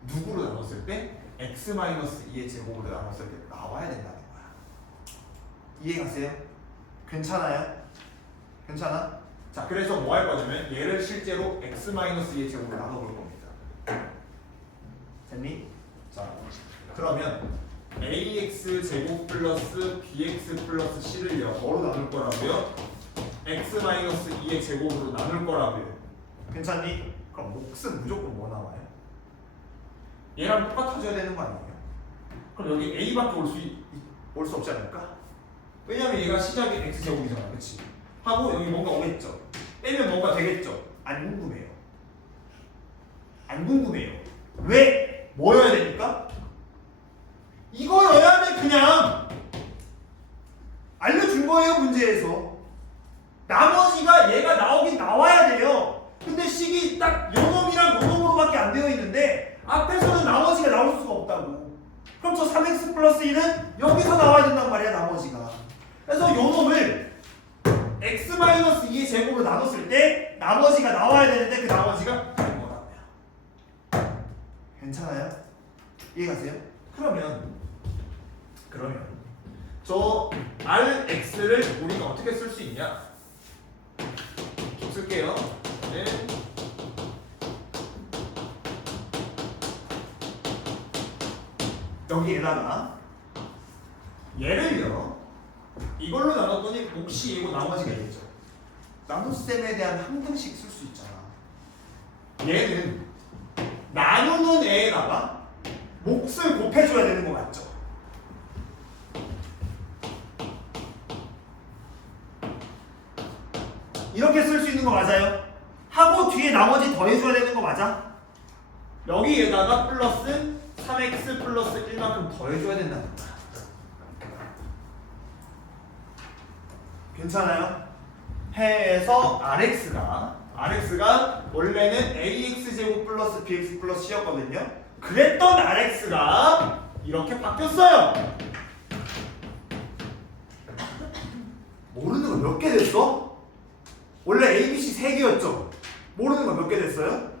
누구로 나눴을 때? x-2의 제곱으로 나눴을 때 나와야 된다는 거야. 이해가세요? 괜찮아요? 괜찮아? 자 그래서 뭐 할 거냐면 얘를 실제로 x-2의 제곱으로 나눠볼 겁니다. 됐니? 자 그러면 ax 제곱 플러스 bx 플러스 c를요 뭐로 나눌 거라고요? x-2의 제곱으로 나눌 거라고요. 괜찮니? 그럼 몫은 무조건 뭐 나와요? 얘랑 똑같아져야 되는 거 아니에요? 그럼 여기 a밖에 올 수 없지 않을까? 왜냐면 얘가 시작이 x제곱이잖아. 그치? 하고 여기 뭔가 오겠죠? 빼면 뭔가 되겠죠? 안 궁금해요. 안 궁금해요. 왜? 뭐여야 되니까? 이거여야 돼. 그냥 알려준 거예요. 문제에서 나머지가 얘가 나오긴 나와야 돼요. 근데 식이 딱 요놈이랑 요놈으로밖에 안 되어 있는데 앞에서는 나머지가 나올 수가 없다고. 그럼 저 3x 플러스 1은 여기서 나와야 된단 말이야. 나머지가. 그래서 요놈을 x-2의 제곱으로 나눴을 때 나머지가 나와야 되는데 그 나머지가 이거라고요. 괜찮아요? 이해가세요? 그러면 저 rx를 우리가 어떻게 쓸 수 있냐? 좀 쓸게요. 네. 여기에다가 얘를요 이걸로 나눴더니 혹시 이거 나머지가 있죠. 나눗셈에 대한 항등식 쓸 수 있잖아. 얘는 나누는 애에다가 몫을 곱해줘야 되는 거 맞죠? 이렇게 쓸 수 있는 거 맞아요? 하고 뒤에 나머지 더해줘야 되는 거 맞아? 여기에다가 플러스 3x 플러스 1만큼 더해줘야 된다는 거야. 괜찮아요? 해에서 RX가 원래는 AX제곱 플러스 BX 플러스 C였거든요. 그랬던 RX가 이렇게 바뀌었어요. 모르는 거 몇 개 됐어? 원래 ABC 3개였죠? 모르는 거 몇 개 됐어요?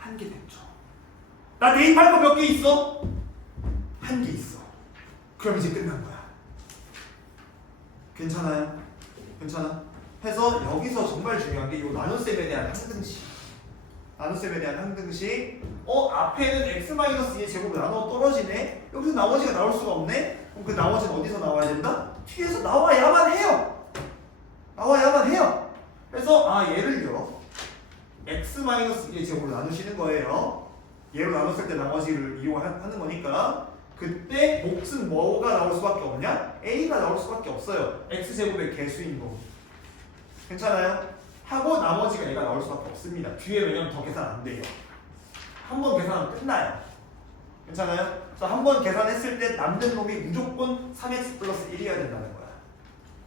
1개 됐죠. 나 대입할 거 몇 개 있어? 1개 있어. 그럼 이제 끝난 거야. 괜찮아요? 괜찮아? 해서 여기서 정말 중요한 게 이 나눗셈에 대한 항등식. 나눗셈에 대한 항등식. 앞에는 x-2의 제곱이 나눠 떨어지네? 여기서 나머지가 나올 수가 없네? 그럼 그 나머지는 어디서 나와야 된다? 뒤에서 나와야만 해요. 나와야만 해요. 그래서 얘를요 x-2의 제곱으로 나누시는 거예요. 얘로 나눴을 때 나머지를 이용하는 거니까 그때 몫은 뭐가 나올 수밖에 없냐? a가 나올 수밖에 없어요. x제곱의 개수인 거. 괜찮아요? 하고 나머지가 얘가 나올 수밖에 없습니다. 뒤에 왜냐면 더 계산 안 돼요. 한 번 계산하면 끝나요. 괜찮아요? 그래서 한 번 계산했을 때 남는 놈이 무조건 3x 플러스 1이어야 된다는 거야.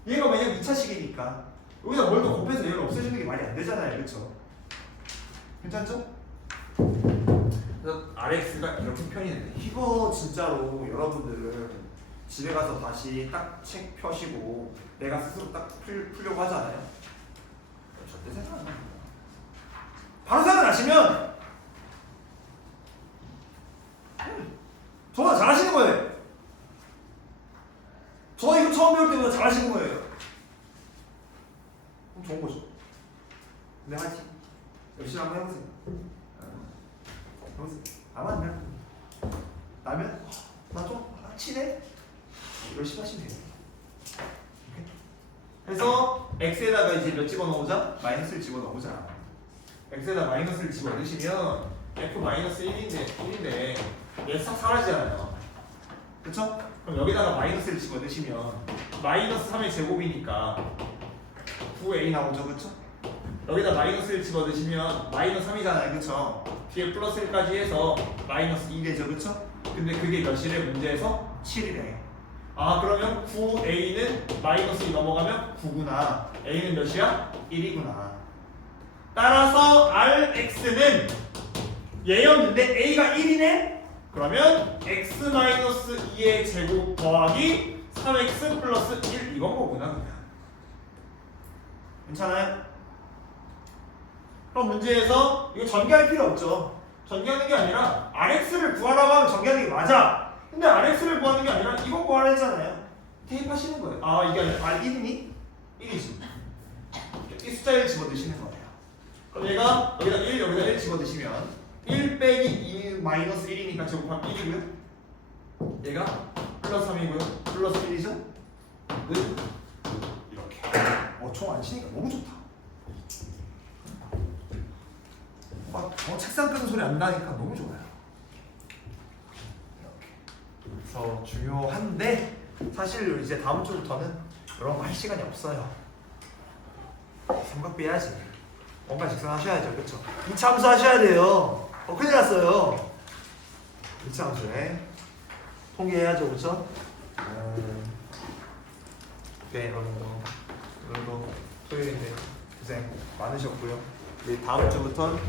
얘가 왜냐면 2차식이니까 여기다 뭘 더 곱해서 얘를 없애주는 게 말이 안 되잖아요. 그쵸? 괜찮죠? 그래서 RX가 이렇게 표현이 되네. 이거 진짜로 여러분들 집에 가서 다시 딱 책 펴시고 내가 스스로 딱 풀려고 하잖아요. 절대 생각 안 합니다. 바로 생각나시면 저보다 잘하시는 거예요. 저 이거 처음 배울 때보다 잘하시는 거예요. 그럼 좋은 거죠. 네, 화이팅. 열심히 한번 해보세요. 해보세요. 나만 안 나면 나 좀 치네? 열심히 하시면 돼요. 그래서 x에다가 이제 몇 집어넣으자? 마이너스를 집어넣으자. x에다 마이너스를 집어넣으시면 f-1인데 얘 싹 사라지잖아요. 그쵸? 그럼 여기다가 마이너스를 집어넣으시면 마이너스 3의 제곱이니까 9a 나오죠. 그쵸? 여기다 마이너스를 집어넣으시면 마이너스 3이잖아요. 그쵸? 뒤에 플러스 1까지 해서 마이너스 2 되죠. 그쵸? 근데 그게 몇이래? 문제에서 7이래. 그러면 9a는 마이너스 2 넘어가면 9구나. a는 몇이야? 1이구나. 따라서 rx는 얘였는데 a가 1이네? 그러면 x-2의 제곱 더하기 3x 플러스 1 이건 거구나 그냥. 괜찮아요? 그럼 문제에서 이거 전개할 필요 없죠. 전개하는 게 아니라 rx를 구하라고 하면 전개하는 게 맞아. 근데 rx를 구하는 게 아니라 이거 구하라 했잖아요. 대입하시는 거예요. 이게 아니라 r1이니? 1이지. 이 숫자를 집어넣으시는 거예요. 그럼 얘가 여기다 1 여기다 1 집어넣으시면 1 빼기 2 마이너스 1이니까 제곱하면 1이고요. 얘가 플러스 3이고요. 플러스 1이죠? 이렇게. 총 안 치니까 너무 좋다. 책상 끄는 소리 안 나니까 너무 좋아요. 이렇게. 그래서 중요한데 사실 이제 다음 주부터는 이런 거 할 시간이 없어요. 삼각비 해야지. 뭔가 직선하셔야죠. 그렇죠? 이차함수 하셔야 돼요. 큰일 났어요. 이차함수에 통계해야죠. 그렇죠? 네, 오늘도 토요일인데 고생 많으셨고요. 우리 다음 주부터는